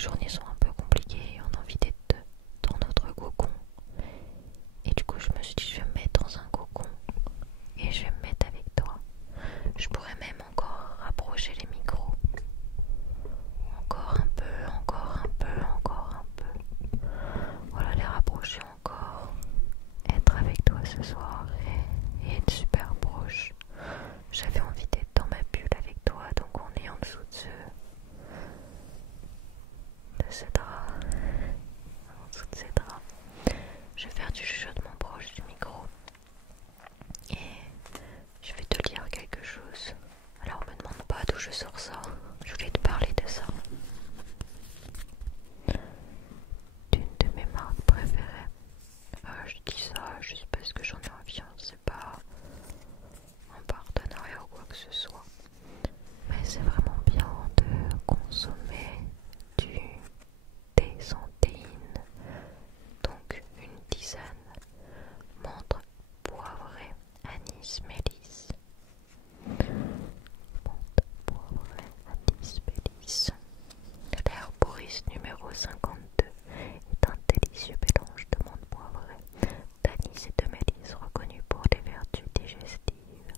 journées sont un peu compliquées, on a envie d'être dans notre cocon. Et du coup, je me suis dit, je vais me mettre dans un cocon et je vais me mettre avec toi. Je pourrais même encore rapprocher les micros. Encore un peu, encore un peu, encore un peu. Voilà, les rapprocher encore. Être avec toi ce soir et être super proche. J'avais envie d'être dans ma bulle avec toi, donc on est en dessous de ce drap. En dessous de ces draps. Je vais faire du chuchotement proche du micro. Et je vais te lire quelque chose. Alors me demande pas d'où je sors ça. Je voulais te parler de ça. D'une de mes marques préférées. Je dis ça juste parce que j'en ai envie. C'est pas un partenariat ou quoi que ce soit. Mais c'est vraiment bien de consommer du thé sans théine. Donc une tisane menthe poivrée, anis, mélisse. Menthe poivrée, anis, mélisse. L'herboriste numéro 52 est un délicieux mélange de menthe poivrée, d'anis et de mélisse reconnu pour les vertus digestives.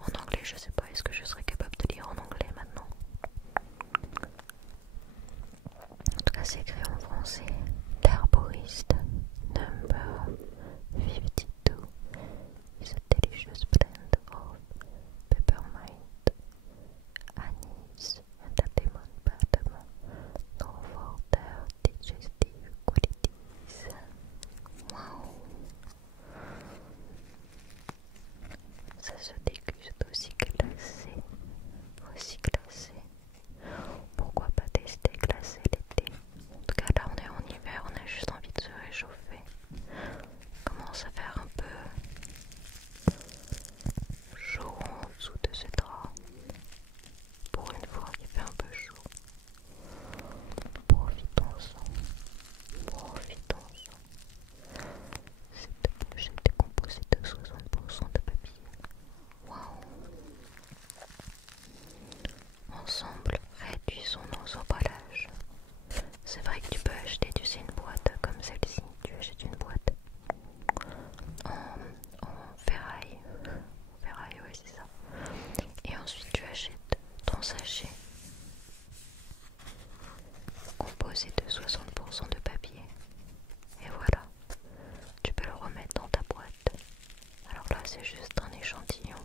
En anglais, je sais pas, est-ce que je serais capable de lire en anglais maintenant? En tout cas, c'est écrit en français. L'herboriste number 52 is a delicious blend of peppermint, anise, and a lemon bergamot, known for their digestive qualities. Wow! Ça se déguste aussi glacé. Aussi glacé. Pourquoi pas tester glacé l'été? En tout cas là on est en hiver, on a juste envie de se réchauffer. Commence à faire un peu chaud en dessous de ce drap. Pour une fois il fait un peu chaud. Profitons-en. Profitons-en. Cette pochette est composée de 60% de papier. Waouh! Ensemble, réduisons nos emballages. C'est vrai que tu peux acheter, tu sais, une boîte comme celle-ci. Tu achètes une boîte en ferraille. En ferraille, ouais, c'est ça. Et ensuite, tu achètes ton sachet composé de 60% de papier. Et voilà, tu peux le remettre dans ta boîte. Alors là, c'est juste un échantillon.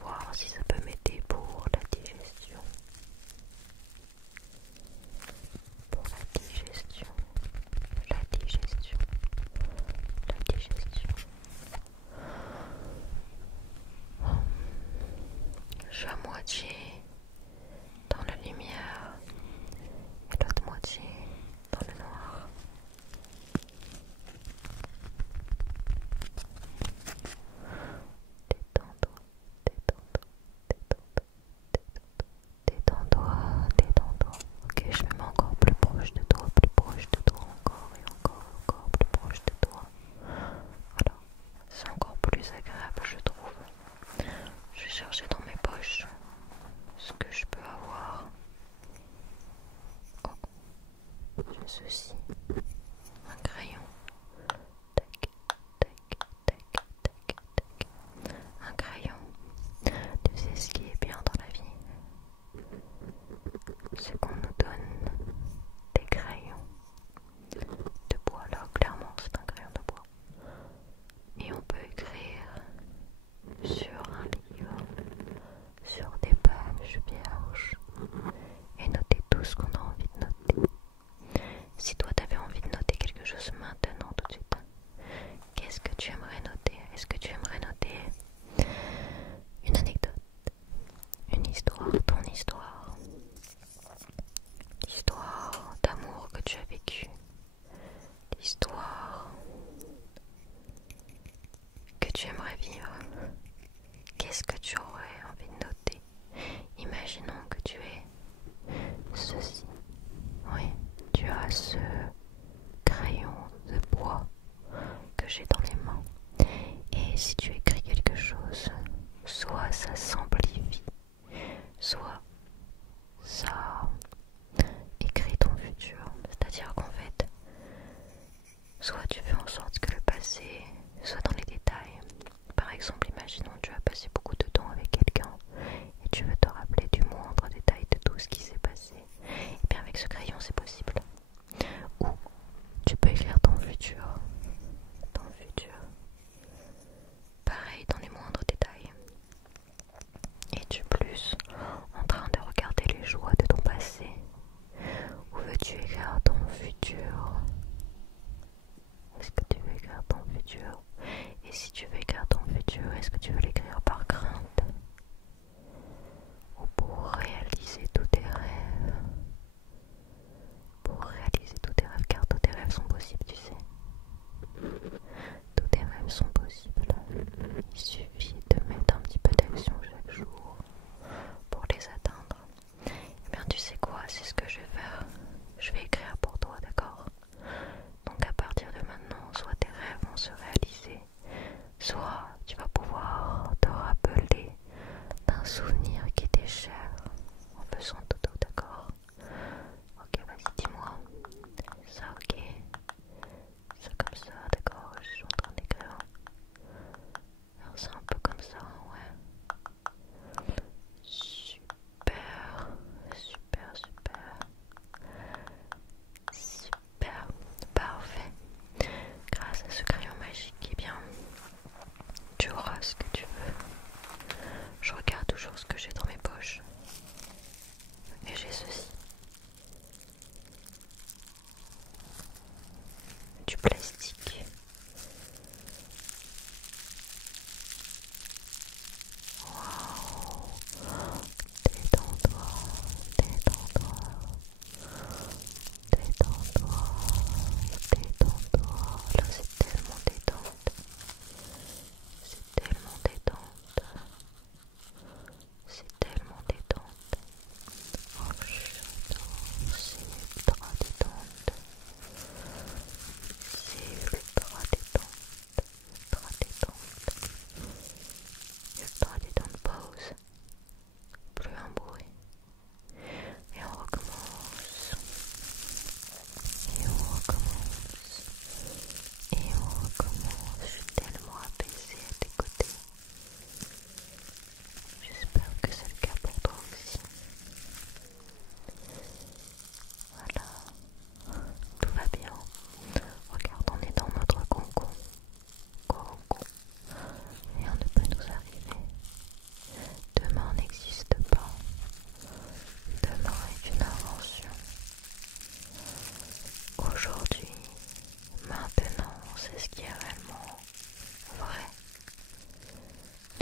Voir si ça peut m'aider pour la digestion. Pour la digestion. La digestion. La digestion. Je suis à moitié dans la lumière et l'autre moitié dans le noir. Détends-toi, détends-toi, détends-toi, détends-toi, détends-toi. Ok, je me mets encore plus proche de toi, encore et encore, encore plus proche de toi. Voilà, c'est encore plus agréable, je trouve. Je vais chercher dans mes poches suffit de mettre un petit peu d'action chaque jour pour les atteindre. Eh bien tu sais quoi, c'est ce que je vais faire. Je vais écrire pour toi, d'accord? Donc à partir de maintenant, soit tes rêves vont se réaliser, soit tu vas pouvoir te rappeler d'un souvenir qui t'est cher en faisant dodo, d'accord? Ok, vas-y, dis-moi. Ça, ok. Ça comme ça, d'accord, je suis en train d'écrire. Alors c'est un peu comme ça, ouais. Super, super, super. Super, parfait. Grâce à ce crayon magique, eh bien, tu auras ce que tu veux. Je regarde toujours ce que j'ai dans mes poches. Et j'ai ceci. Du plastique. Waouh. Détends-toi, détends-toi. Détends-toi, détends-toi. Là, c'est tellement détente. C'est tellement détente. C'est tellement détente. Oh, j'adore. C'est ultra détente. C'est ultra détente. Ultra détente. Ultra détente. Pause. Plus un bruit. Et on recommence. Et on recommence. Et on recommence. Je suis tellement apaisée à tes côtés. J'espère que c'est le cas pour toi aussi. Voilà. Tout va bien. Regarde, on est dans notre cocon. Cocon. Rien ne peut nous arriver. Demain n'existe pas. Demain est une invention. Aujourd'hui, maintenant, c'est ce qui est réellement vrai.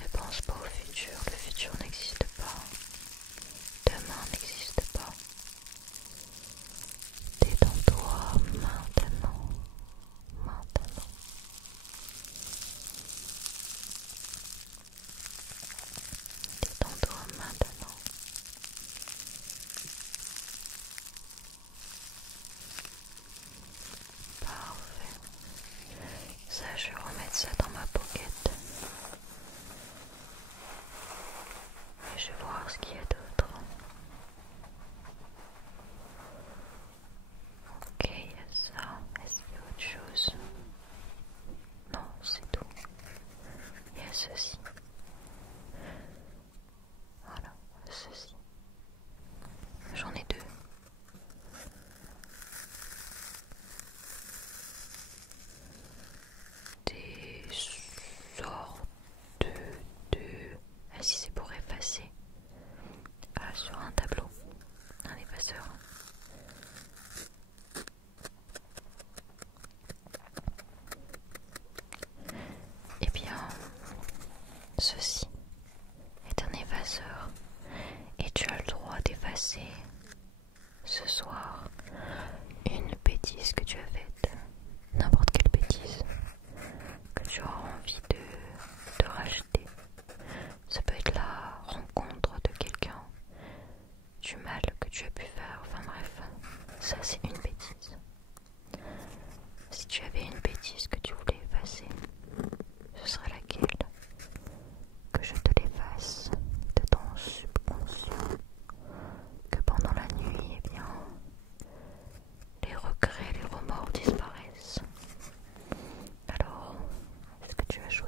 Ne pense pas au futur, le futur n'existe pas. Demain n'existe pas. Détends-toi maintenant, maintenant. Détends-toi maintenant. Parfait. Ça, je vais remettre ça dans ma pocket. Et je vais voir ce qu'il y a d'autre. Ok, il y a ça. Est-ce qu'il y a autre chose? Non, c'est tout. Il y a ceci. Voilà, ceci. J'en ai deux. Des sortes de... Ah si, c'est pour effacer. Sur un tableau. Un effaceur. Eh bien, ceci est un effaceur et tu as le droit d'effacer ce soir une bêtise que tu as faite, n'importe quelle bêtise que tu auras envie de racheter. Ça peut être la rencontre de quelqu'un, du mal que tu as pu faire, enfin bref, ça c'est une bêtise. Si tu avais une bêtise que tu voulais effacer, ce serait laquelle? Que je te l'efface de ton subconscient, que pendant la nuit, eh bien, les regrets, les remords disparaissent. Alors, est-ce que tu as choisi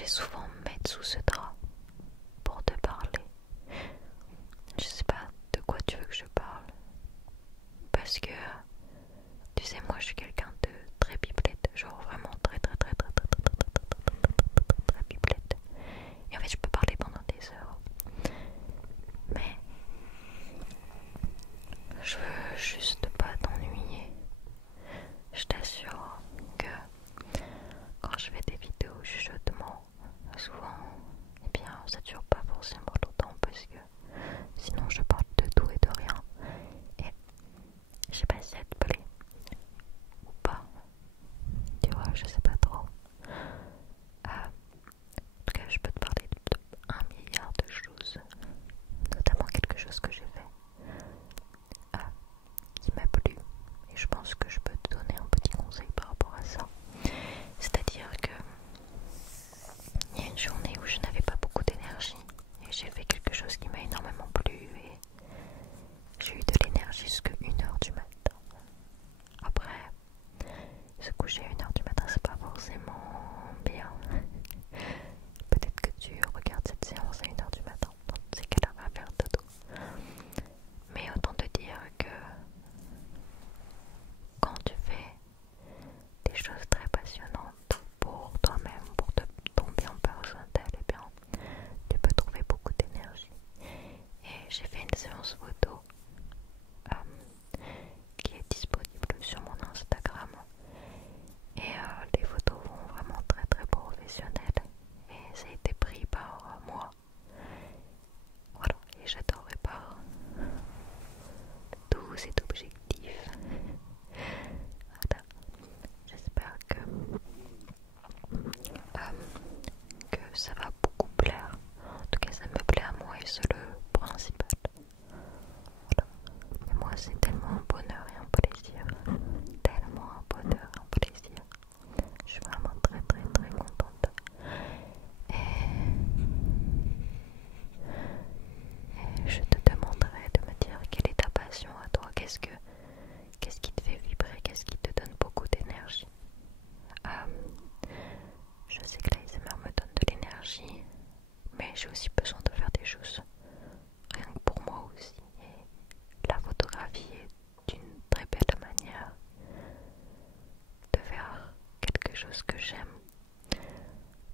je vais souvent me mettre sous ce drap pour te parler. Je sais pas de quoi tu veux que je parle. Parce que, tu sais, moi je suis quelqu'un de très pipelette. Genre vraiment très pipelette. Et en fait, je peux parler pendant des heures. Mais, je veux juste pas t'ennuyer. Je t'assure que quand je fais des vidéos chuchotement, souvent, eh bien, ça dure pas forcément longtemps parce que sinon je parle de tout et de rien. Et je sais pas si ça te plaît ou pas. Tu vois, je sais pas trop. En tout cas, je peux te parler de 1 milliard de choses, notamment quelque chose que j'ai fait qui m'a plu. Et je pense que je peux te donner un petit conseil par rapport à ça. C'est-à-dire que il y a une journée où je n'avais pas beaucoup d'énergie et j'ai fait quelque chose qui m'a énormément plu et j'ai eu de l'énergie jusqu'à 1h du matin. Après, se coucher à 1h du matin, c'est pas forcément bien. Peut-être que tu regardes cette séance à 1h du matin, c'est qu'elle va faire dodo. Mais autant te dire que quand tu fais des choses très passionnantes pour toi-même, pour ton bien personnel, eh bien, tu peux trouver beaucoup d'énergie. Et j'ai fait une séance photo qui est disponible sur mon Instagram. Et les photos vont vraiment très professionnelles. Et ça a été pris par moi. Voilà, et j'adorerais par tout cet objectif. Voilà, j'espère que ça va beaucoup plaire. En tout cas, ça me plaît à moi et c'est le principal. Voilà. Et moi, c'est tellement un bonheur et un plaisir. Tellement un bonheur et un plaisir. Je suis vraiment très contente. Et je te demanderai de me dire quelle est ta passion à toi. Qu'est-ce qui te fait vibrer? Qu'est-ce qui te donne beaucoup d'énergie? Je sais que l'ASMR me donne de l'énergie, mais j'ai aussi besoin de faire des choses rien que pour moi aussi. Et la photographie est une très belle manière de faire quelque chose que j'aime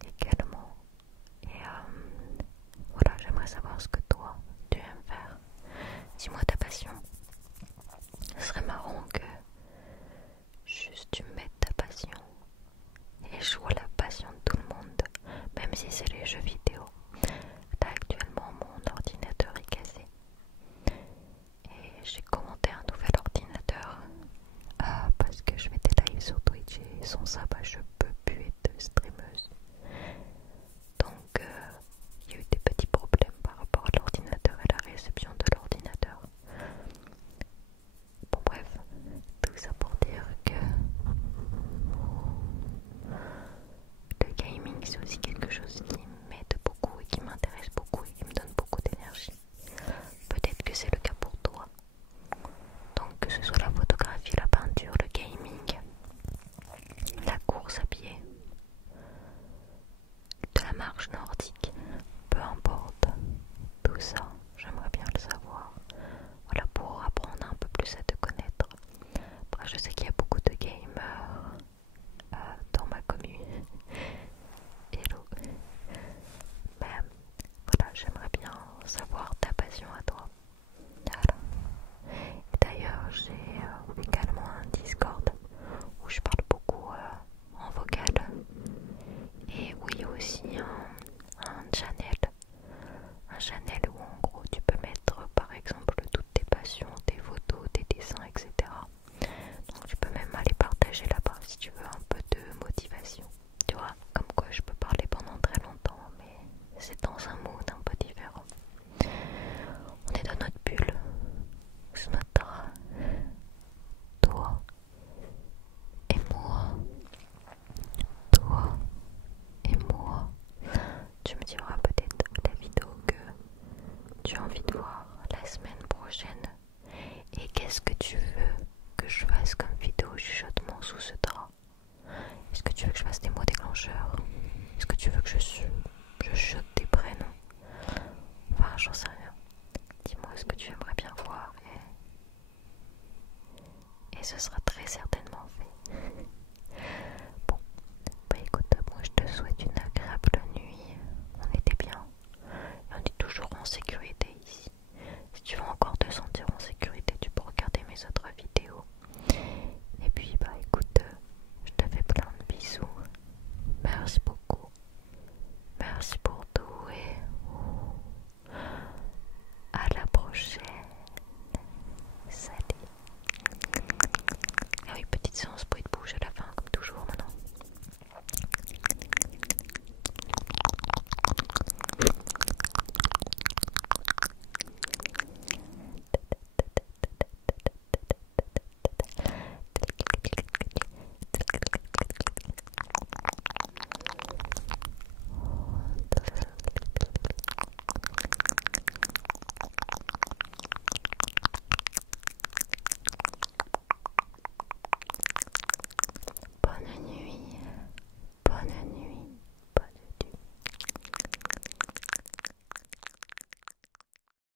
également. Et voilà, j'aimerais savoir ce que toi tu aimes faire. Dis-moi ta passion. Ce serait marrant que juste tu mettes ta passion. Et je vois la passion de tout le monde, même si c'est les jeux vidéo. Là actuellement mon ordinateur est cassé. Et j'ai commandé un nouvel ordinateur parce que je fais des lives sur Twitch et sans ça je peux plus être streameuse. Donc il y a eu des petits problèmes par rapport à l'ordinateur et la réception de l'ordinateur. Bon bref, tout ça pour dire que le gaming c'est aussi quelque chose qui m'aide beaucoup et qui m'intéresse beaucoup et qui me donne beaucoup d'énergie. Peut-être que c'est le cas pour toi. Donc que ce soit la photographie, la peinture, le gaming, la course à pied, de la marche nordique, peu importe, tout ça, j'aimerais bien le savoir. Voilà, pour apprendre un peu plus à te connaître. Après, je sais qu'il y a beaucoup de gamers dans ma commune. Hello. Mais voilà, j'aimerais bien savoir ta passion à toi. Voilà. D'ailleurs, j'ai également un Discord où je parle beaucoup en vocal et où il y a aussi un channel où en gros tu peux mettre par exemple toutes tes passions, tes photos, tes dessins, etc. Donc tu peux même aller partager là-bas si tu veux un peu de motivation. Tu vois, comme quoi je peux parler pendant très longtemps, mais c'est dans un mood un peu différent. On est dans notre bulle, sous notre drap, toi et moi, toi et moi. Tu me diras peut-être la vidéo que tu as envie de voir la semaine prochaine. Et qu'est-ce que tu veux que je fasse comme vidéo chuchotement sous ce drap? Est-ce que tu veux que je fasse des mots déclencheurs? Est-ce que tu veux que je